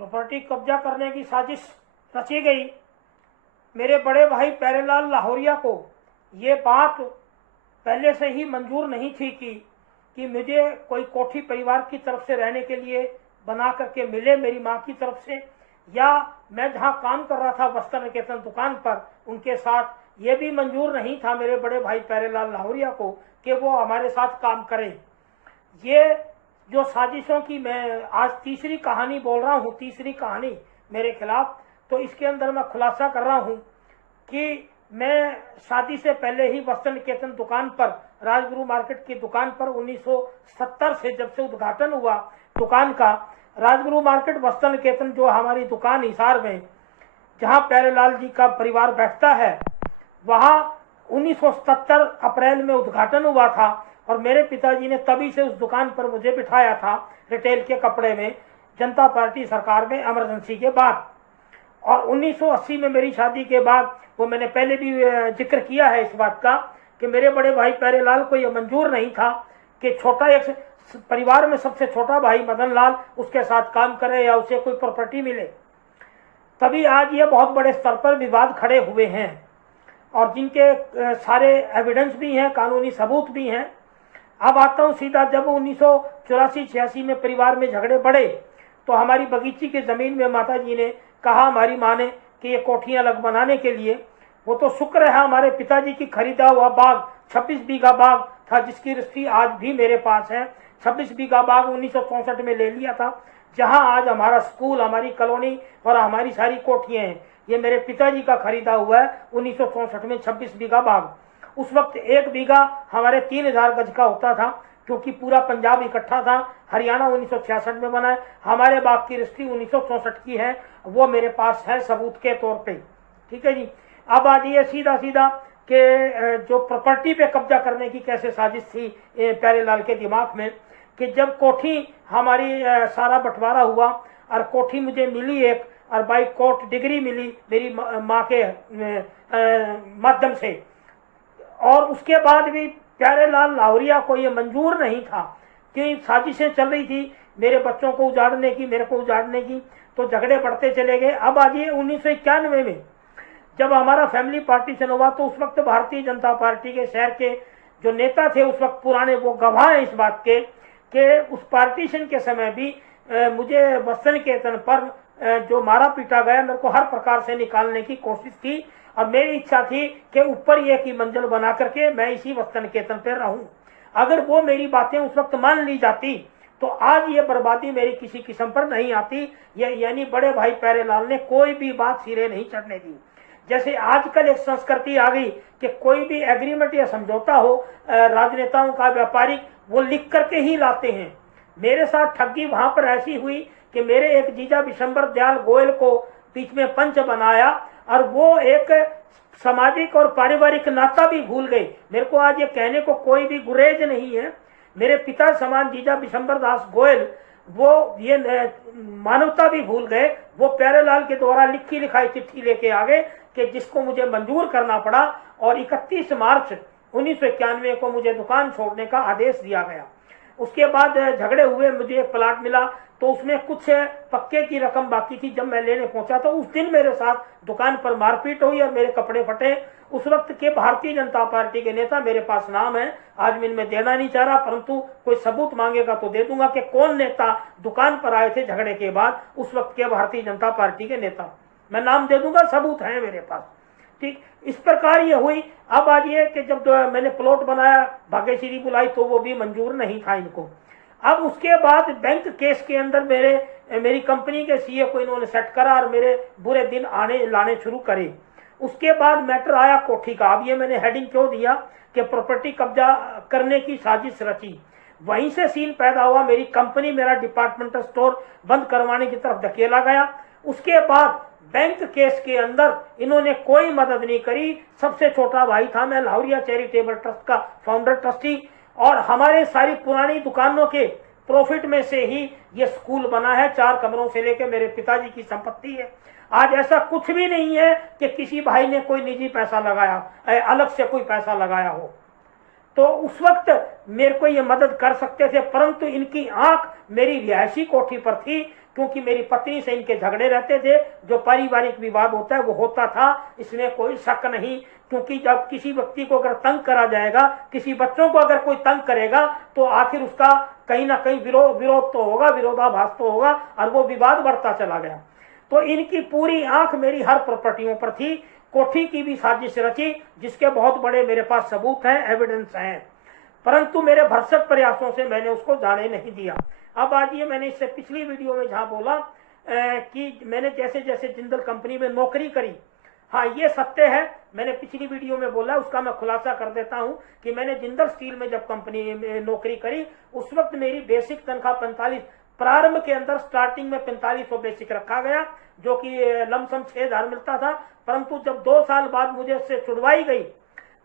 Property कब्जा करने की साजिश रची गई। मेरे बड़े भाई प्यारेलाल लाहौरिया को ये बात पहले से ही मंजूर नहीं थी कि मुझे कोई कोठी परिवार की तरफ से रहने के लिए बना करके मिले, मेरी माँ की तरफ से, या मैं जहाँ काम कर रहा था वस्त्र निकेतन दुकान पर उनके साथ, ये भी मंजूर नहीं था मेरे बड़े भाई प्यारेलाल लाहौरिया को कि वो हमारे साथ काम करें। ये जो साजिशों की मैं आज तीसरी कहानी बोल रहा हूँ, तीसरी कहानी मेरे खिलाफ, तो इसके अंदर मैं खुलासा कर रहा हूँ कि मैं शादी से पहले ही वस्त्र निकेतन दुकान पर, राजगुरु मार्केट की दुकान पर 1970 से जब से उद्घाटन हुआ दुकान का, राजगुरु मार्केट वस्त्र निकेतन जो हमारी दुकान हिसार में जहाँ प्यारेलाल जी का परिवार बैठता है, वहाँ 1977 अप्रैल में उद्घाटन हुआ था और मेरे पिताजी ने तभी से उस दुकान पर मुझे बिठाया था रिटेल के कपड़े में, जनता पार्टी सरकार में इमरजेंसी के बाद। और 1980 में मेरी शादी के बाद, वो मैंने पहले भी जिक्र किया है इस बात का, कि मेरे बड़े भाई प्यारेलाल को यह मंजूर नहीं था कि छोटा एक परिवार में सबसे छोटा भाई मदन लाल उसके साथ काम करे या उसे कोई प्रॉपर्टी मिले। तभी आज ये बहुत बड़े स्तर पर विवाद खड़े हुए हैं और जिनके सारे एविडेंस भी हैं, कानूनी सबूत भी हैं। अब आता हूँ सीधा, जब 1984-86 में परिवार में झगड़े बढ़े तो हमारी बगीची की ज़मीन में माता जी ने कहा, हमारी माँ ने, कि ये कोठियाँ अलग बनाने के लिए, वो तो शुक्र है हमारे पिताजी की खरीदा हुआ बाग 26 बीघा बाग था जिसकी रजिस्ट्री आज भी मेरे पास है। 26 बीघा बाग 1964 में ले लिया था, जहाँ आज हमारा स्कूल, हमारी कॉलोनी और हमारी सारी कोठियाँ हैं। ये मेरे पिताजी का खरीदा हुआ है 1964 में 26 बीघा बाग। उस वक्त 1 बीघा हमारे 3000 गज का होता था, क्योंकि पूरा पंजाब इकट्ठा था। हरियाणा 1966 में बना है। हमारे बाग की रजिस्ट्री 1964 की है, वो मेरे पास है सबूत के तौर पे। ठीक है जी। अब आ जाइए सीधा सीधा कि जो प्रॉपर्टी पे कब्जा करने की कैसे साजिश थी प्यारेलाल के दिमाग में, कि जब कोठी हमारी सारा बंटवारा हुआ और कोठी मुझे मिली एक, और बाई कोर्ट डिग्री मिली मेरी माँ के माध्यम से, और उसके बाद भी प्यारेलाल लाहौरिया को ये मंजूर नहीं था कि साजिशें चल रही थी मेरे बच्चों को उजाड़ने की, मेरे को उजाड़ने की, तो झगड़े बढ़ते चले गए। अब आ जाइए 1991 में जब हमारा फैमिली पार्टीशन हुआ, तो उस वक्त भारतीय जनता पार्टी के शहर के जो नेता थे उस वक्त पुराने, वो गवाह हैं इस बात के कि उस पार्टीशन के समय भी मुझे वस्त्र निकेतन पर जो मारा पीटा गया, मेरे को हर प्रकार से निकालने की कोशिश थी और मेरी इच्छा थी कि ऊपर एक ही मंजिल बना करके मैं इसी वस्त्र निकेतन पर रहूं। अगर वो मेरी बातें उस वक्त मान ली जाती तो आज ये बर्बादी मेरी किसी किस्म पर नहीं आती। यानी बड़े भाई प्यारेलाल ने कोई भी बात सिरे नहीं चढ़ने दी। जैसे आजकल एक संस्कृति आ गई कि कोई भी एग्रीमेंट या समझौता हो राजनेताओं का, व्यापारिक, वो लिख करके ही लाते हैं। मेरे साथ ठगी वहां पर ऐसी हुई कि मेरे एक जीजा विशंबर दयाल गोयल को बीच में पंच बनाया और वो एक सामाजिक और पारिवारिक नाता भी भूल गए। मेरे को आज ये कहने को कोई भी गुरेज नहीं है। मेरे पिता समान जीजा विशंबर दास गोयल वो ये मानवता भी भूल गए। वो प्यारेलाल के द्वारा लिखी लिखाई चिट्ठी लेके आ गए कि जिसको मुझे मंजूर करना पड़ा और 31 मार्च 1991 को मुझे दुकान छोड़ने का आदेश दिया गया। उसके बाद झगड़े हुए, मुझे एक प्लाट मिला तो उसमें कुछ पक्के की रकम बाकी थी। जब मैं लेने पहुंचा तो उस दिन मेरे साथ दुकान पर मारपीट हुई और मेरे कपड़े फटे। उस वक्त के भारतीय जनता पार्टी के नेता, मेरे पास नाम है, आज मैं इनमें देना नहीं चाह रहा, परंतु कोई सबूत मांगेगा तो दे दूंगा कि कौन नेता दुकान पर आए थे झगड़े के बाद, उस वक्त के भारतीय जनता पार्टी के नेता। मैं नाम दे दूंगा, सबूत है मेरे पास। ठीक, इस प्रकार ये हुई। अब आज ये कि जब मैंने प्लॉट बनाया, भाग्यश्री बुलाई, तो वो भी मंजूर नहीं था इनको। अब उसके बाद बैंक केस के अंदर मेरी कंपनी के सीए को इन्होंने सेट करा और मेरे बुरे दिन आने लाने शुरू करे। उसके बाद मैटर आया कोठी का। अब ये मैंने हेडिंग क्यों दिया कि प्रॉपर्टी कब्जा करने की साजिश रची। वहीं से सीन पैदा हुआ, मेरी कंपनी, मेरा डिपार्टमेंटल स्टोर बंद करवाने की तरफ धकेला गया। उसके बाद बैंक केस के अंदर इन्होंने कोई मदद नहीं करी। सबसे छोटा भाई था मैं, लाहौरिया चैरिटेबल ट्रस्ट का फाउंडर ट्रस्टी, और हमारे सारी पुरानी दुकानों के प्रॉफिट में से ही ये स्कूल बना है। 4 कमरों से लेकर मेरे पिताजी की संपत्ति है। आज ऐसा कुछ भी नहीं है कि किसी भाई ने कोई निजी पैसा लगाया, अलग से कोई पैसा लगाया हो। तो उस वक्त मेरे को ये मदद कर सकते थे, परंतु इनकी आंख मेरी रिहायशी कोठी पर थी क्योंकि मेरी पत्नी से इनके झगड़े रहते थे, जो पारिवारिक विवाद होता है वो होता था, इसमें कोई शक नहीं। क्योंकि जब किसी व्यक्ति को अगर तंग करा जाएगा, किसी बच्चों को अगर कोई तंग करेगा, तो आखिर उसका कहीं ना कहीं विरोध तो होगा, विरोधाभास तो होगा, और वो विवाद बढ़ता चला गया। तो इनकी पूरी आंख मेरी हर प्रॉपर्टियों पर थी। कोठी की भी साजिश रची, जिसके बहुत बड़े मेरे पास सबूत हैं, एविडेंस हैं, परंतु मेरे भरसक प्रयासों से मैंने उसको जाने नहीं दिया। अब आज ये मैंने इससे पिछली वीडियो में जहां बोला कि मैंने जैसे जैसे जिंदल कंपनी में नौकरी करी, हाँ ये सत्य है, मैंने पिछली वीडियो में बोला, उसका मैं खुलासा कर देता हूं कि मैंने जिंदल स्टील में जब कंपनी में नौकरी करी, उस वक्त मेरी बेसिक तनख्वाह 45, प्रारंभ के अंदर स्टार्टिंग में 4500 बेसिक रखा गया, जो कि लमसम 6000 मिलता था। परंतु जब 2 साल बाद मुझे उससे छुड़वाई गई,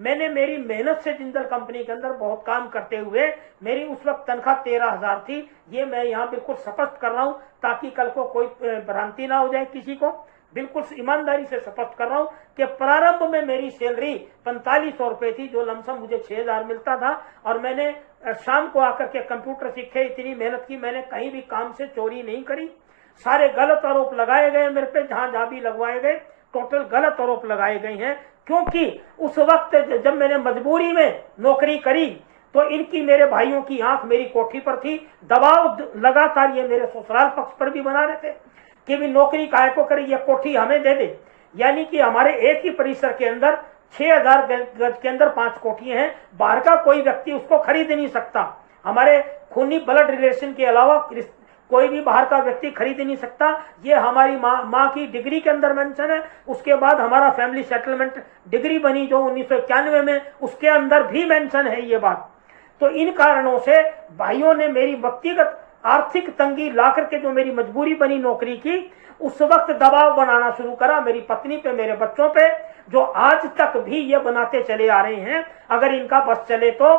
मैंने मेरी मेहनत से जिंदल कंपनी के अंदर बहुत काम करते हुए मेरी उस वक्त तनख्वाह 13,000 थी। ये मैं यहाँ बिल्कुल स्पष्ट कर रहा हूँ ताकि कल को कोई भ्रांति ना हो जाए किसी को। बिल्कुल ईमानदारी से स्पष्ट कर रहा हूँ कि प्रारंभ में मेरी सैलरी 4500 रुपए थी, जो लमसम मुझे 6000 मिलता था। और मैंने शाम को आकर के कंप्यूटर सीखे, इतनी मेहनत की, मैंने कहीं भी काम से चोरी नहीं करी। सारे गलत आरोप लगाए गए मेरे पे, जहां जहां भी लगवाए गए टोटल गलत आरोप लगाए गए हैं। क्योंकि उस वक्त जब मैंने मजबूरी में नौकरी करी, तो इनकी, मेरे भाइयों की आंख मेरी कोठी पर थी। दबाव लगातार ये मेरे ससुराल पक्ष पर भी बना रहे थे कि भी नौकरी काहे को करे, ये कोठी हमें दे दे। यानी कि हमारे एक ही परिसर के अंदर 6000 गज के अंदर 5 कोठियां हैं, बाहर का कोई व्यक्ति उसको खरीद नहीं सकता। हमारे खूनी ब्लड रिलेशन के अलावा कोई भी बाहर का व्यक्ति खरीद नहीं सकता। ये हमारी माँ की डिग्री के अंदर मेंशन है। उसके बाद हमारा फैमिली सेटलमेंट डिग्री बनी जो 1991 में, उसके अंदर भी मेंशन है ये बात। तो इन कारणों से भाइयों ने मेरी व्यक्तिगत आर्थिक तंगी ला करके जो मेरी मजबूरी बनी नौकरी की, उस वक्त दबाव बनाना शुरू करा मेरी पत्नी पे, मेरे बच्चों पे, जो आज तक भी ये बनाते चले आ रहे हैं अगर इनका बस चले तो।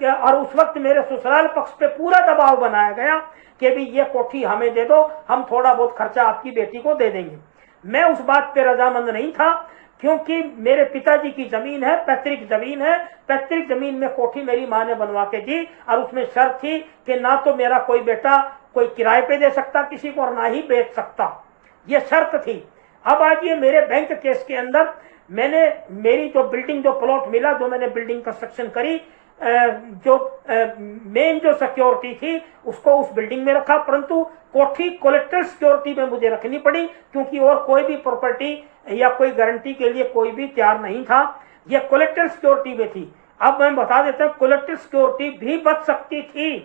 और उस वक्त मेरे ससुराल पक्ष पे पूरा दबाव बनाया गया कि भी ये कोठी हमें दे दो, हम थोड़ा बहुत खर्चा आपकी बेटी को दे देंगे। मैं उस बात पे रजामंद नहीं था, क्योंकि मेरे पिताजी की जमीन है, पैतृक जमीन है। पैतृक जमीन में कोठी मेरी माँ ने बनवा के दी, और उसमें शर्त थी कि ना तो मेरा कोई बेटा कोई किराए पे दे सकता किसी को, और ना ही बेच सकता, ये शर्त थी। अब आज ये मेरे बैंक केस के अंदर मैंने मेरी जो बिल्डिंग, जो प्लॉट मिला, जो मैंने बिल्डिंग कंस्ट्रक्शन करी, जो मेन जो सिक्योरिटी थी उसको उस बिल्डिंग में रखा, परंतु कोठी कलेक्टर सिक्योरिटी में मुझे रखनी पड़ी, क्योंकि और कोई भी प्रॉपर्टी या कोई गारंटी के लिए कोई भी तैयार नहीं था। ये कलेक्टर सिक्योरिटी में थी। अब मैं बता देता हूँ, कलेक्टर सिक्योरिटी भी बच सकती थी,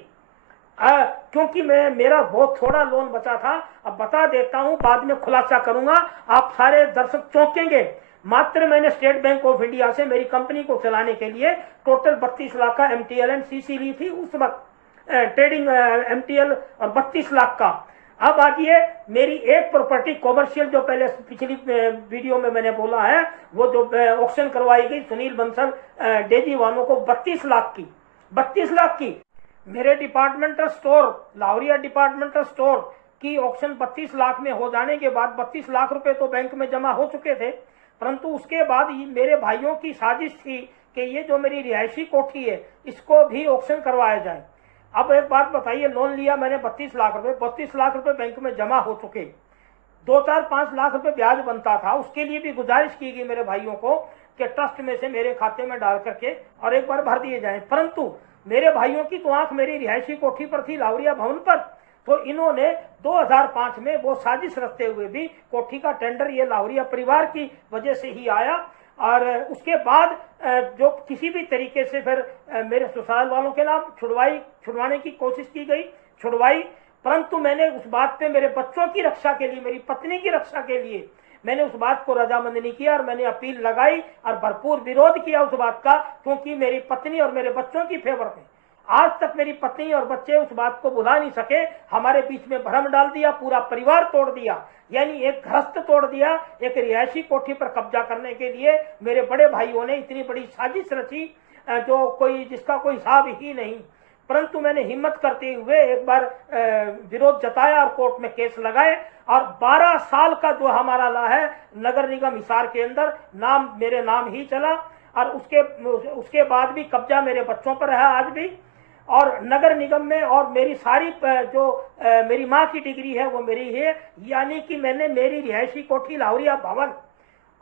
क्योंकि मेरा बहुत थोड़ा लोन बचा था। अब बता देता हूँ, बाद में खुलासा करूंगा, आप सारे दर्शक चौंकेंगे। मात्र मैंने स्टेट बैंक ऑफ इंडिया से मेरी कंपनी को चलाने के लिए टोटल 32 लाख का MTL एंड CC ली थी उस वक्त, ट्रेडिंग MTL, और 32 लाख का। अब आइए, मेरी एक प्रॉपर्टी कॉमर्शियल, जो पहले पिछली वीडियो में मैंने बोला है, वो जो ऑक्शन करवाई गई सुनील बंसल डेजी वानो को 32 लाख की, 32 लाख की। मेरे departmental store, Lahoria departmental store की ऑक्शन 32 लाख में हो जाने के बाद 32 लाख रुपए तो बैंक में जमा हो चुके थे, परंतु उसके बाद मेरे भाइयों की साजिश थी कि ये जो मेरी रिहायशी कोठी है इसको भी ऑक्शन करवाया जाए। अब एक बात बताइए, लोन लिया मैंने 32 लाख रुपए, 32 लाख रुपए बैंक में जमा हो चुके, 2-4-5 लाख रुपए ब्याज बनता था। उसके लिए भी गुजारिश की गई मेरे भाइयों को कि ट्रस्ट में से मेरे खाते में डाल करके और एक बार भर दिए जाएं, परंतु मेरे भाइयों की तो आंख मेरी रिहायशी कोठी पर थी, लाहौरिया भवन पर। तो इन्होंने 2005 में वो साजिश रचते हुए भी कोठी का टेंडर ये लाहौरिया परिवार की वजह से ही आया, और उसके बाद जो किसी भी तरीके से फिर मेरे ससुराल वालों के नाम छुड़वाने की कोशिश की गई, छुड़वाई, परंतु मैंने उस बात पे मेरे बच्चों की रक्षा के लिए, मेरी पत्नी की रक्षा के लिए मैंने उस बात को रजामंद नहीं किया, और मैंने अपील लगाई और भरपूर विरोध किया उस बात का, क्योंकि मेरी पत्नी और मेरे बच्चों की फेवर में आज तक मेरी पत्नी और बच्चे उस बात को भुला नहीं सके। हमारे बीच में भ्रम डाल दिया, पूरा परिवार तोड़ दिया, यानी एक घरस्त तोड़ दिया। एक रिहायशी कोठी पर कब्जा करने के लिए मेरे बड़े भाइयों ने इतनी बड़ी साजिश रची जिसका कोई हिसाब ही नहीं। परंतु मैंने हिम्मत करते हुए एक बार विरोध जताया और कोर्ट में केस लगाए, और 12 साल का जो हमारा ला है नगर निगम हिसार के अंदर, नाम मेरे नाम ही चला, और उसके बाद भी कब्जा मेरे बच्चों पर है आज भी। और नगर निगम में, और मेरी सारी जो मेरी माँ की डिग्री है वो मेरी है, यानी कि मैंने मेरी रिहायशी कोठी लाहौरिया भवन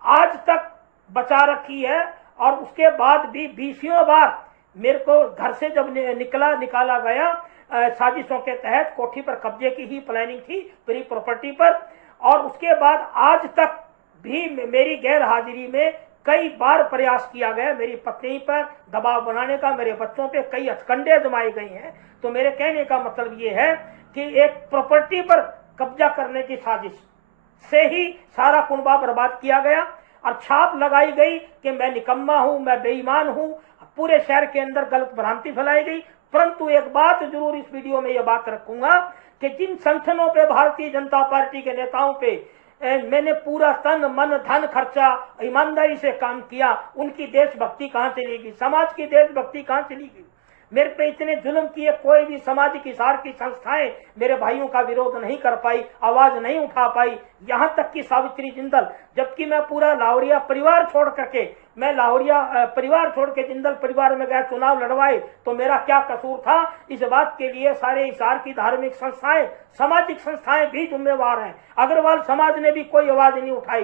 आज तक बचा रखी है। और उसके बाद भी 20 बार मेरे को घर से जब निकाला गया, साजिशों के तहत कोठी पर कब्जे की ही प्लानिंग थी, पूरी प्रॉपर्टी पर। और उसके बाद आज तक भी मेरी गैर हाजिरी में कई बार प्रयास किया गया मेरी पत्नी पर दबाव बनाने का, मेरे बच्चों पे कई हथकंडे जमाए गए हैं। तो मेरे कहने का मतलब ये है कि एक प्रॉपर्टी पर कब्जा करने की साजिश से ही सारा कुनबा बर्बाद किया गया और छाप लगाई गई कि मैं निकम्मा हूं, मैं बेईमान हूं, पूरे शहर के अंदर गलत भ्रांति फैलाई गई। परंतु एक बात जरूर इस वीडियो में यह बात रखूंगा कि जिन संगठनों पे, भारतीय जनता पार्टी के नेताओं पे मैंने पूरा तन मन धन खर्चा ईमानदारी से काम किया, उनकी देशभक्ति कहां चली गई, समाज की देशभक्ति कहां चली गई। मेरे पे इतने जुल्म किए, कोई भी सामाजिक हिसार की संस्थाएं मेरे भाइयों का विरोध नहीं कर पाई, आवाज नहीं उठा पाई, यहां तक कि सावित्री जिंदल, जबकि मैं पूरा लाहौरिया परिवार छोड़ करके, मैं लाहौरिया परिवार छोड़ के जिंदल परिवार में गया, चुनाव लड़वाए, तो मेरा क्या कसूर था। इस बात के लिए सारे हिसार की धार्मिक संस्थाएं, सामाजिक संस्थाएं भी जिम्मेवार हैं। अग्रवाल समाज ने भी कोई आवाज नहीं उठाई।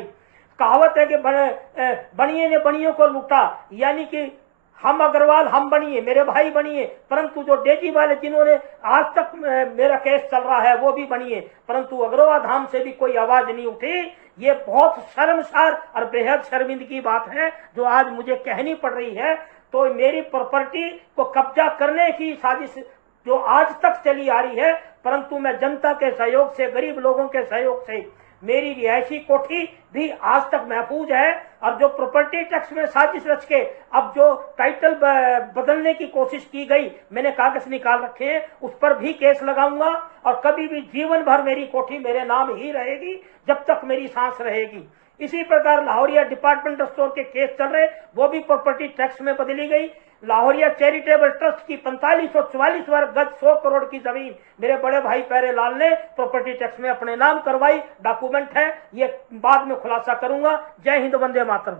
कहावत है कि बनिए ने बनियों को लूटा, यानी कि हम अग्रवाल हम बनिए, मेरे भाई बनिए, परंतु जो डेजी वाले जिन्होंने आज तक मेरा केस चल रहा है वो भी बनिए, परंतु अग्रवाल धाम से भी कोई आवाज नहीं उठी। ये बहुत शर्मसार और बेहद शर्मिंदगी की बात है जो आज मुझे कहनी पड़ रही है। तो मेरी प्रॉपर्टी को कब्जा करने की साजिश जो आज तक चली आ रही है, परंतु मैं जनता के सहयोग से, गरीब लोगों के सहयोग से मेरी रिहायशी कोठी भी आज तक महफूज है। और जो प्रॉपर्टी टैक्स में साजिश रच के अब जो टाइटल बदलने की कोशिश की गई, मैंने कागज निकाल रखे हैं, उस पर भी केस लगाऊंगा। और कभी भी जीवन भर मेरी कोठी मेरे नाम ही रहेगी जब तक मेरी सांस रहेगी। इसी प्रकार लाहौरिया डिपार्टमेंटल स्टोर के केस चल रहे, वो भी प्रॉपर्टी टैक्स में बदली गई। लाहौरिया चैरिटेबल ट्रस्ट की 4544 वर्ग गज 100 करोड़ की जमीन मेरे बड़े भाई प्यारेलाल ने प्रॉपर्टी टैक्स में अपने नाम करवाई, डॉक्यूमेंट है, ये बाद में खुलासा करूंगा। जय हिंद, वंदे मातरम।